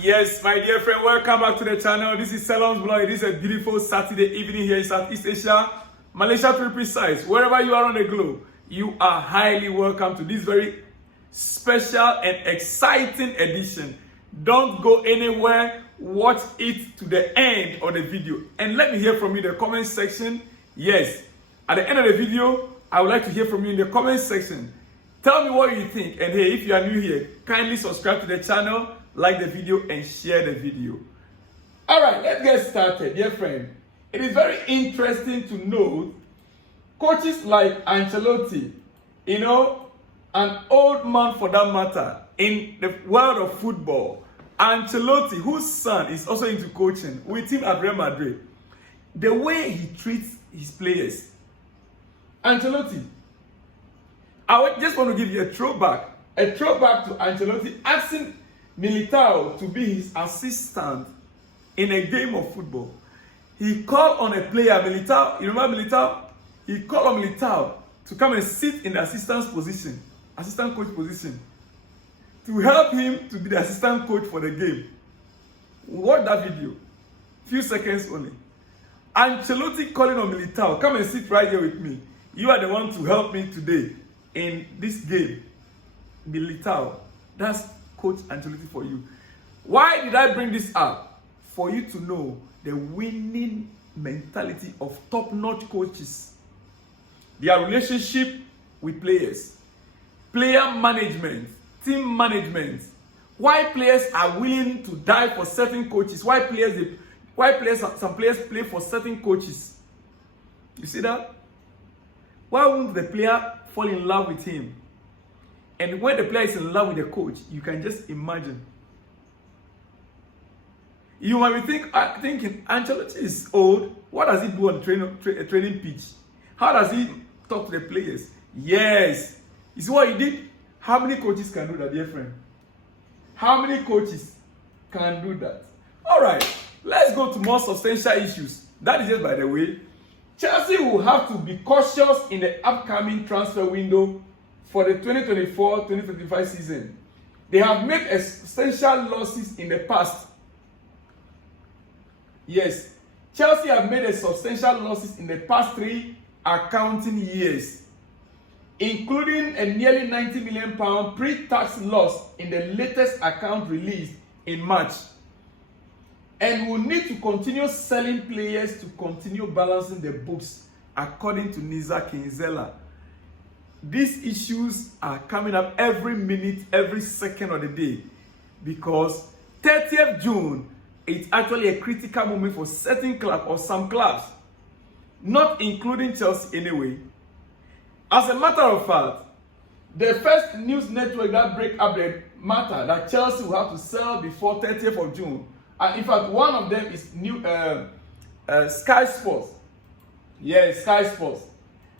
Yes, my dear friend, welcome back to the channel. This is Salon's Blog. It is a beautiful Saturday evening here in Southeast Asia, Malaysia to be precise. Wherever you are on the globe, you are highly welcome to this very special and exciting edition. Don't go anywhere. Watch it to the end of the video. And let me hear from you in the comment section. Yes, at the end of the video, I would like to hear from you in the comment section. Tell me what you think. And hey, if you are new here, kindly subscribe to the channel, like the video, and share the video. Alright, let's get started, dear friend. It is very interesting to know coaches like Ancelotti, an old man for that matter, in the world of football. Ancelotti, whose son is also into coaching, with him at Real Madrid. The way he treats his players. Ancelotti, I just want to give you a throwback to Ancelotti asking Militao to be his assistant in a game of football. He called on a player, Militao. You remember Militao? He called on Militao to come and sit in the assistant coach position, to help him to be the assistant coach for the game. Watch that video. Few seconds only. Ancelotti calling on Militao, come and sit right here with me. You are the one to help me today in this game. Militao. That's Coach Ancelotti for you. Why did I bring this up? For you to know the winning mentality of top-notch coaches. Their relationship with players. Player management. Team management. Why players are willing to die for certain coaches. Some players play for certain coaches. You see that? Why won't the player fall in love with him? And when the player is in love with the coach, you can just imagine. You might be thinking, Ancelotti is old. What does he do on a training pitch? How does he talk to the players? Yes. You see what he did? How many coaches can do that, dear friend? How many coaches can do that? All right, let's go to more substantial issues. That is just by the way. Chelsea will have to be cautious in the upcoming transfer window for the 2024-2025 season. They have made substantial losses in the past. Yes, Chelsea have made substantial losses in the past 3 accounting years, including a nearly £90 million pre-tax loss in the latest account released in March. And will need to continue selling players to continue balancing the books, according to Nisa Kinzela. These issues are coming up every minute, every second of the day, because 30th June is actually a critical moment for certain clubs or some clubs, not including Chelsea anyway. As a matter of fact, the first news network that break up the matter that Chelsea will have to sell before 30th of June. And in fact, one of them is Sky Sports. Yes, Sky Sports.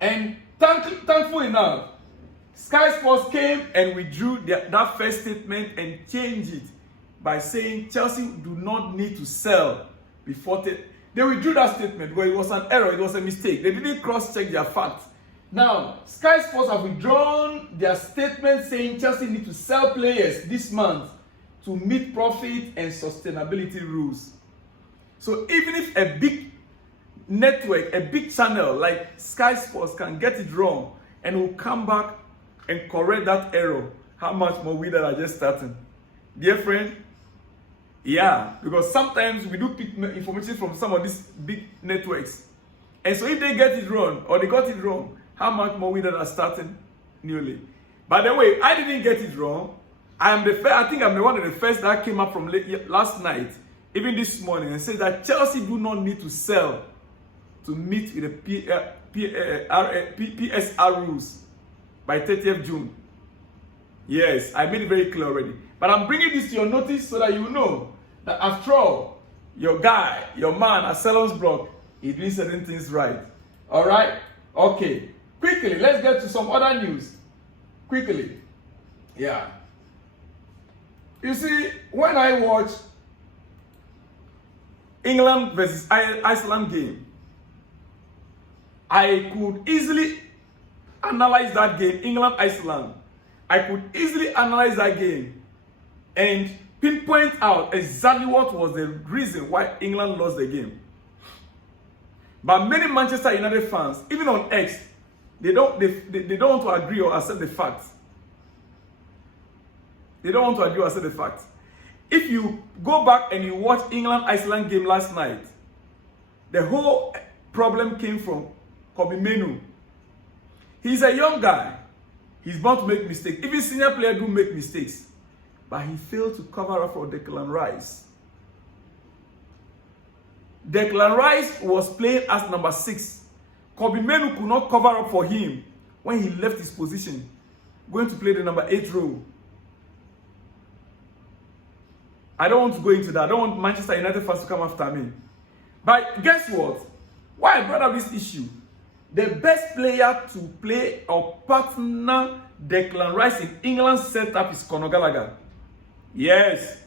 And thankful enough, Sky Sports came and withdrew that first statement and changed it by saying Chelsea do not need to sell before they withdrew that statement because it was an error, it was a mistake. They didn't cross-check their facts. Now, Sky Sports have withdrawn their statement saying Chelsea need to sell players this month to meet profit and sustainability rules. So even if a big network, a big channel like Sky Sports can get it wrong and will come back and correct that error, how much more we that are just starting? Dear friend, yeah, because sometimes we do pick information from some of these big networks. And so if they get it wrong or they got it wrong, how much more we that are starting newly? By the way, I didn't get it wrong. I think I'm the one of the first that came up from last night, even this morning, and said that Chelsea do not need to sell to meet with the PSR rules by 30th June. Yes, I made it very clear already. But I'm bringing this to your notice so that you know that after all, your guy, your man at Salon's Blog is doing certain things right. All right? Okay. Quickly, let's get to some other news. Quickly. Yeah. You see, when I watch England versus Iceland game, I could easily analyze that game, England-Iceland. I could easily analyze that game and pinpoint out exactly what was the reason why England lost the game. But many Manchester United fans, even on X, they don't want to agree or accept the facts. They don't want to agree or accept the facts. If you go back and you watch England-Iceland game last night, the whole problem came from Kobbie Mainoo. He's a young guy. He's bound to make mistakes. Even senior players do make mistakes. But he failed to cover up for Declan Rice. Declan Rice was playing as number 6. Kobbie Mainoo could not cover up for him when he left his position, going to play the number 8 role. I don't want to go into that. I don't want Manchester United fans to come after me. But guess what? Why I brought up this issue? The best player to play or partner Declan Rice in England's setup is Conor Gallagher. Yes.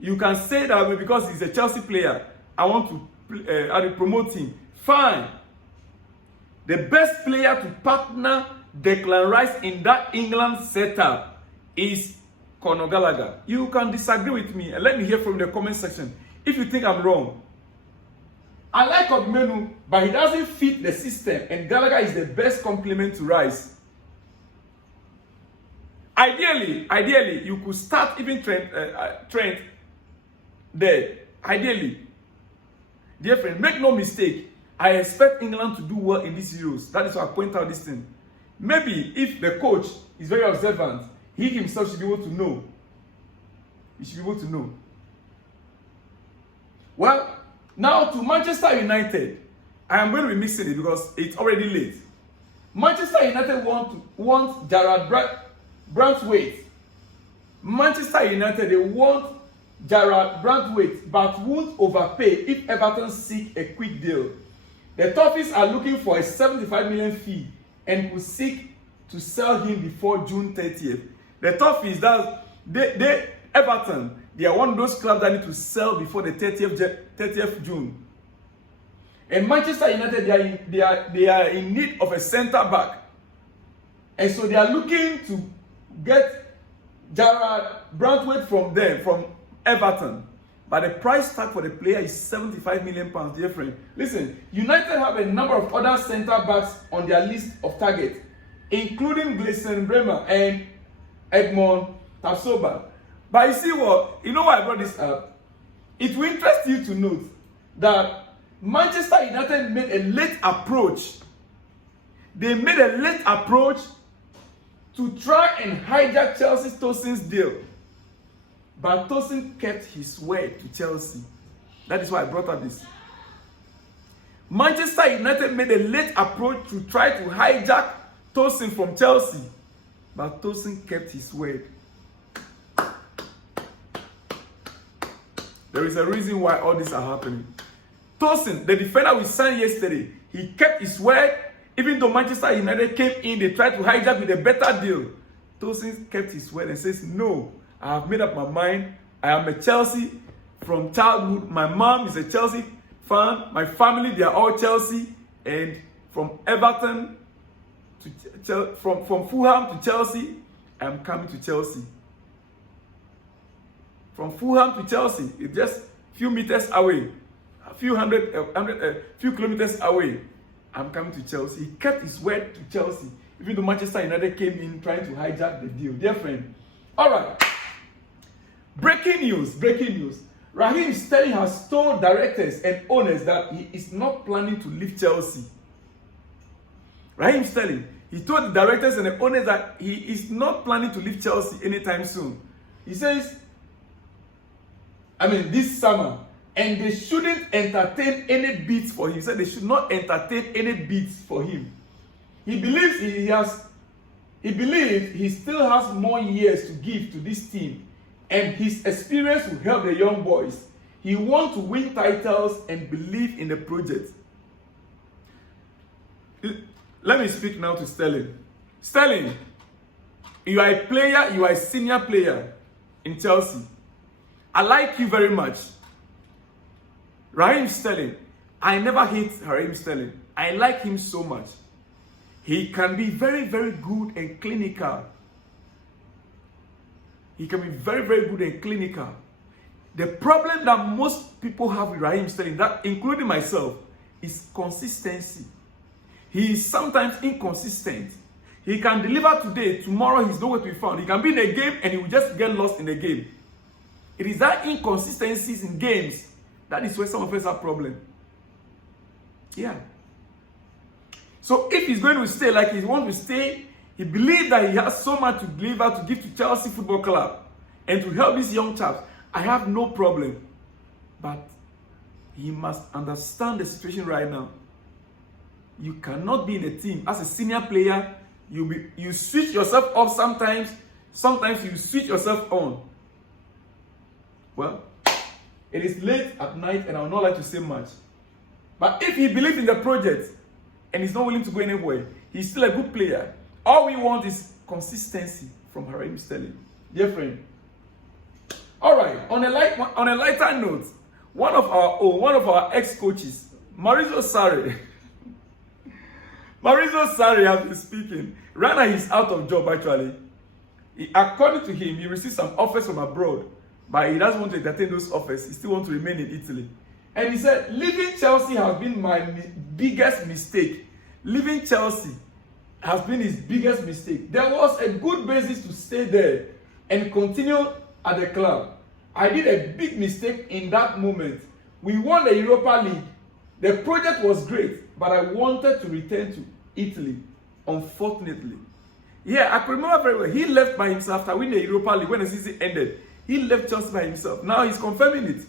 You can say that because he's a Chelsea player, I want to promote him. Fine. The best player to partner Declan Rice in that England setup is Conor Gallagher. You can disagree with me and let me hear from the comment section if you think I'm wrong. I like Kobbie Mainoo, but he doesn't fit the system, and Gallagher is the best complement to Rice. Ideally, you could start even Trent there. Ideally. Dear friend, make no mistake. I expect England to do well in these Euros. That is why I point out this thing. Maybe if the coach is very observant, he himself should be able to know. He should be able to know. Well, now to Manchester United. I am going to be mixing it because it's already late. Manchester United want Jarrad Branthwaite. Manchester United, they want Jarrad Branthwaite, but won't overpay if Everton seek a quick deal. The Toffees are looking for a 75 million fee and will seek to sell him before June 30th. The Toffees, Everton, they are one of those clubs that need to sell before the 30th June. And Manchester United, they are in need of a centre back. And so they are looking to get Jarrad Branthwaite from them, from Everton. But the price tag for the player is £75 million, dear friend. Listen, United have a number of other centre backs on their list of targets, including Gleison Bremer and Edmond Tapsoba. But you see what? You know why I brought this up? It will interest you to note that Manchester United made a late approach. They made a late approach to try and hijack Chelsea's Tosin's deal. But Tosin kept his word to Chelsea. That is why I brought up this. Manchester United made a late approach to try to hijack Tosin from Chelsea. But Tosin kept his word. There is a reason why all this are happening. Tosin, the defender we signed yesterday, he kept his word. Even though Manchester United came in, they tried to hijack with a better deal. Tosin kept his word and says, no, I have made up my mind. I am a Chelsea from childhood. My mom is a Chelsea fan. My family, they are all Chelsea. And from Everton, from Fulham to Chelsea, I am coming to Chelsea. From Fulham to Chelsea, it's just a few meters away. A few kilometers away. I'm coming to Chelsea. He kept his word to Chelsea. Even though Manchester United came in trying to hijack the deal. Dear friend. All right. Breaking news. Raheem Sterling has told directors and owners that he is not planning to leave Chelsea. Raheem Sterling, he told the directors and the owners that he is not planning to leave Chelsea anytime soon. He says, this summer, and they shouldn't entertain any bids for him. He said they should not entertain any bids for him. He believes he still has more years to give to this team, and his experience will help the young boys. He wants to win titles and believe in the project. Let me speak now to Sterling. Sterling, you are a player, you are a senior player in Chelsea. I like you very much. Raheem Sterling, I never hate Raheem Sterling. I like him so much. He can be very, very good and clinical. He can be very, very good and clinical. The problem that most people have with Raheem Sterling, that including myself, is consistency. He is sometimes inconsistent. He can deliver today, tomorrow he's nowhere to be found. He can be in a game and he will just get lost in the game. It is that inconsistencies in games that is where some of us have problem. Yeah. So if he's going to stay like he wants to stay, he believes that he has so much to deliver to give to Chelsea Football Club and to help these young chaps. I have no problem. But he must understand the situation right now. You cannot be in a team as a senior player. You switch yourself off sometimes you switch yourself on. Well, it is late at night and I would not like to say much. But if he believes in the project and he's not willing to go anywhere, he's still a good player. All we want is consistency from Raheem Sterling. Dear friend. All right, on a lighter note, one of our ex-coaches, Maurizio Sarri, has been speaking. Right now he's out of job actually. According to him, he received some offers from abroad, but he doesn't want to entertain those offers. He still wants to remain in Italy. And he said, leaving Chelsea has been my biggest mistake. Leaving Chelsea has been his biggest mistake. There was a good basis to stay there and continue at the club. I did a big mistake in that moment. We won the Europa League. The project was great, but I wanted to return to Italy, unfortunately. Yeah, I can remember very well. He left by himself after winning the Europa League when the season ended. He left Chelsea by himself. Now he's confirming it,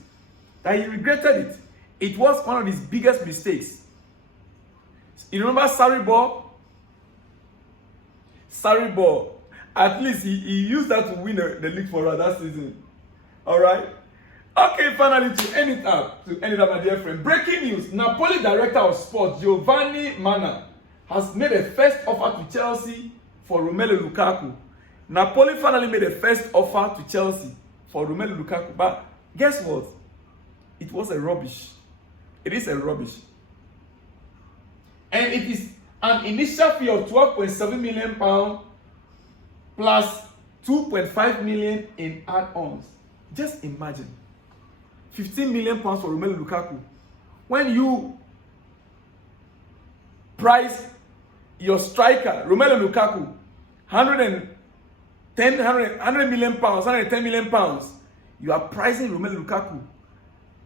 that he regretted it. It was one of his biggest mistakes. You remember Sarri ball? Sarri ball. At least he used that to win the league for us that season. All right. Okay, finally, to end it up, my dear friend. Breaking news: Napoli director of sports Giovanni Manna has made a first offer to Chelsea for Romelu Lukaku. Napoli finally made a first offer to Chelsea for Romelu Lukaku, but guess what? It was a rubbish. It is a rubbish, and it is an initial fee of £12.7 million plus 2.5 million in add-ons. Just imagine. 15 million pounds for Romelu Lukaku. When you price your striker, Romelu Lukaku, 100 million pounds, 110 million pounds, you are pricing Romelu Lukaku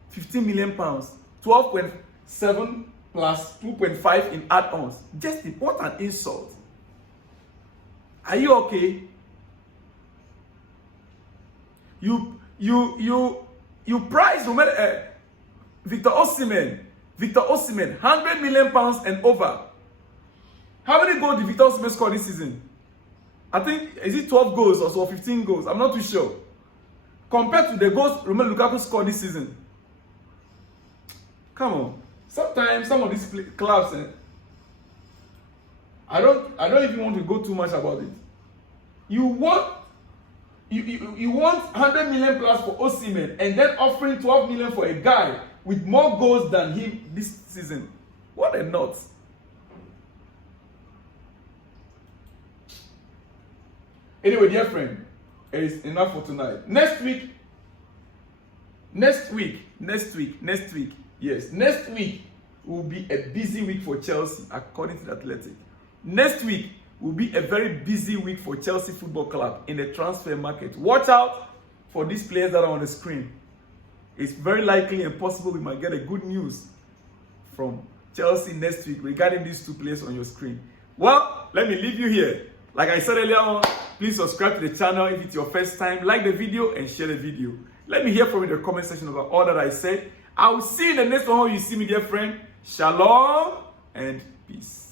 15 million pounds, 12.7 plus 2.5 in add-ons. Just what an insult. Are you okay? You price Victor Osimhen, 100 million pounds and over. How many goals did Victor Osimhen score this season? I think, is it 12 goals or so, 15 goals? I'm not too sure. Compared to the goals Romelu Lukaku scored this season. Come on. Sometimes some of these clubs, I don't even want to go too much about it. You want 100 million plus for Osimhen and then offering 12 million for a guy with more goals than him this season. What a nut. Anyway, dear friend, it is enough for tonight. Next week will be a busy week for Chelsea, according to the Athletic. Next week will be a very busy week for Chelsea Football Club in the transfer market. Watch out for these players that are on the screen. It's very likely and possible we might get a good news from Chelsea next week regarding these two players on your screen. Well, let me leave you here. Like I said earlier on, please subscribe to the channel if it's your first time. Like the video and share the video. Let me hear from you in the comment section about all that I said. I will see you in the next one. You see me, dear friend. Shalom and peace.